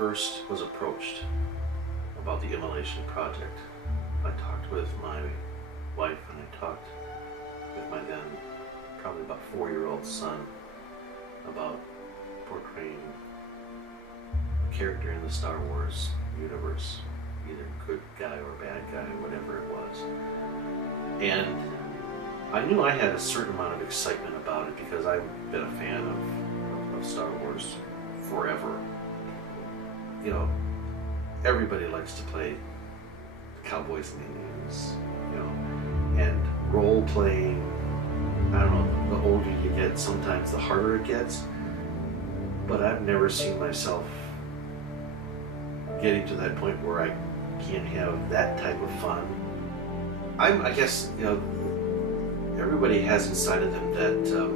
first was approached about the immolation project, I talked with my wife and I talked with my then probably about 4-year-old son about portraying a character in the Star Wars universe, either good guy or bad guy, whatever it was. And I knew I had a certain amount of excitement about it because I've been a fan of Star Wars forever. You know, everybody likes to play the cowboys and Indians, you know, and role playing. I don't know, the older you get, sometimes the harder it gets. But I've never seen myself getting to that point where I can't have that type of fun. I guess, you know, everybody has inside of them that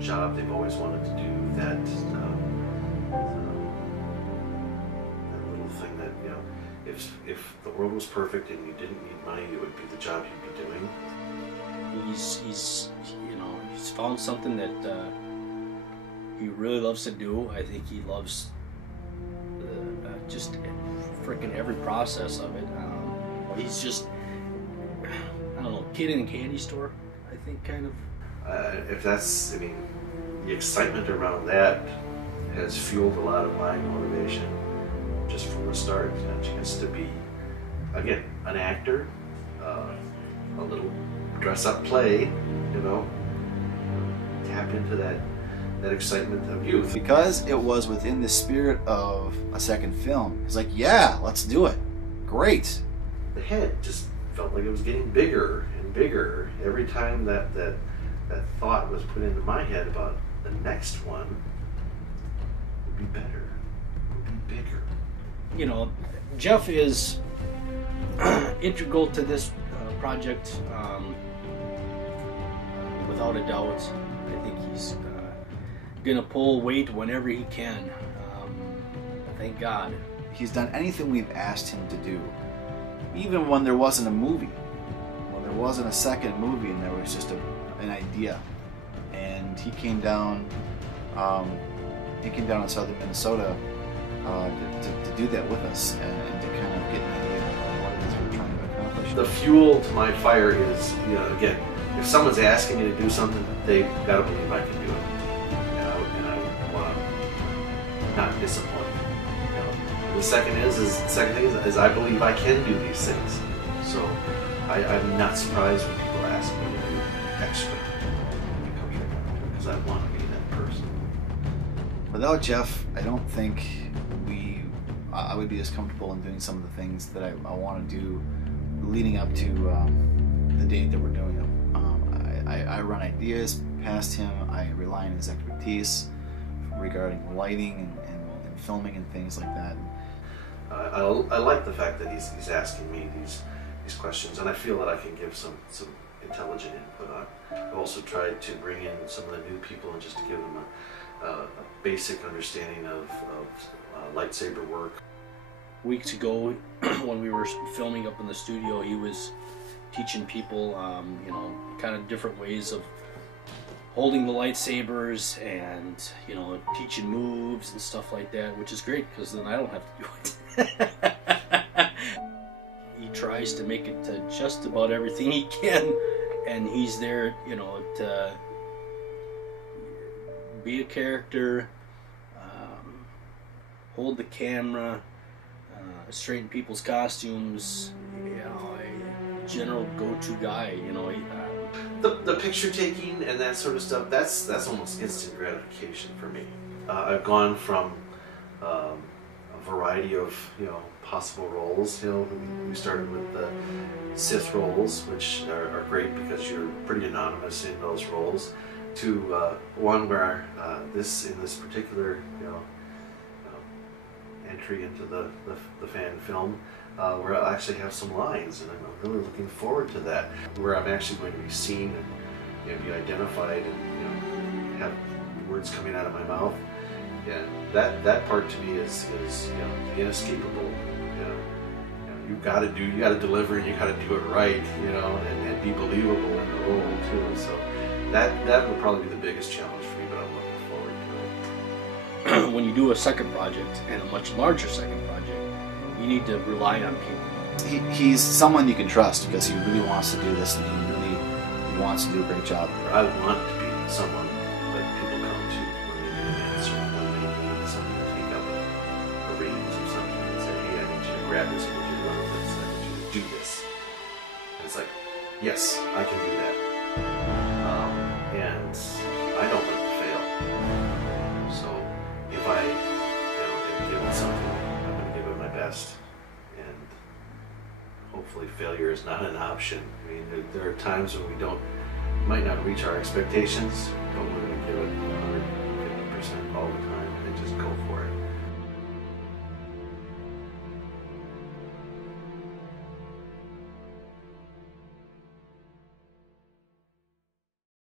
job they've always wanted to do, that little thing that, you know, if the world was perfect and you didn't need money, it would be the job you'd be doing. He's you know, he's found something that he really loves to do. I think he loves just freaking every process of it. He's just, I don't know, kid in a candy store, I think, kind of. If that's, I mean, the excitement around that has fueled a lot of my motivation just from the start. A chance to be, again, an actor, a little dress-up play, you know, tap into that excitement of youth. Because it was within the spirit of a second film. It's like, yeah, let's do it. Great. The head just felt like it was getting bigger and bigger every time that thought was put into my head about the next one would be better, would be bigger. You know, Jeff is integral to this project, without a doubt. I think he's gonna pull weight whenever he can. Thank God. He's done anything we've asked him to do. Even when there wasn't a movie, when there wasn't a second movie and there was just an idea. And he came down in southern Minnesota to do that with us and to kind of get an idea of what it is we're trying to accomplish. The fuel to my fire is, you know, again, if someone's asking me to do something, they've got to believe I can do it. And I want to not disappoint. You know? The second thing is I believe I can do these things. So I'm not surprised when people ask me to do extra, because I want to be that person. Without Jeff, I don't think I would be as comfortable in doing some of the things that I want to do leading up to the date that we're doing them. I run ideas past him. I rely on his expertise regarding lighting and filming and things like that. I like the fact that he's asking me these questions, and I feel that I can give some intelligent input on. I've also tried to bring in some of the new people and just to give them a basic understanding of lightsaber work. Weeks ago, when we were filming up in the studio, he was teaching people, you know, kind of different ways of holding the lightsabers and, you know, teaching moves and stuff like that, which is great because then I don't have to do it. He tries to make it to just about everything he can, and he's there, you know, to be a character, hold the camera, straighten people's costumes, you know, a general go-to guy, you know. The picture taking and that sort of stuff, that's almost instant gratification for me. I've gone from a variety of, you know, possible roles. You know, we started with the Sith roles, which are great because you're pretty anonymous in those roles, to one where in this particular, you know, entry into the fan film, where I'll actually have some lines, and I'm really looking forward to that, where I'm actually going to be seen and, you know, be identified and, you know, have words coming out of my mouth. Yeah, that part to me is you know, the inescapable. You know, you got to deliver, and you got to do it right, you know, and be believable in the role too. So that would probably be the biggest challenge for me, but I'm looking forward to it. when you do a second project and a much larger second project, you need to rely on people. He's someone you can trust because he really wants to do this and he wants to do a great job. I want to be someone that people come to when they need an answer, when they need someone to take up a reins or something and say, hey, I need you to grab this, I need you to run with this, I need you to do this. And it's like, yes, I can do that. And I don't like to fail. So if I, am given something, I'm going to give it my best. And hopefully failure is not an option. I mean, there are times when we might not reach our expectations, but we're going to give it 150% all the time and just go for it.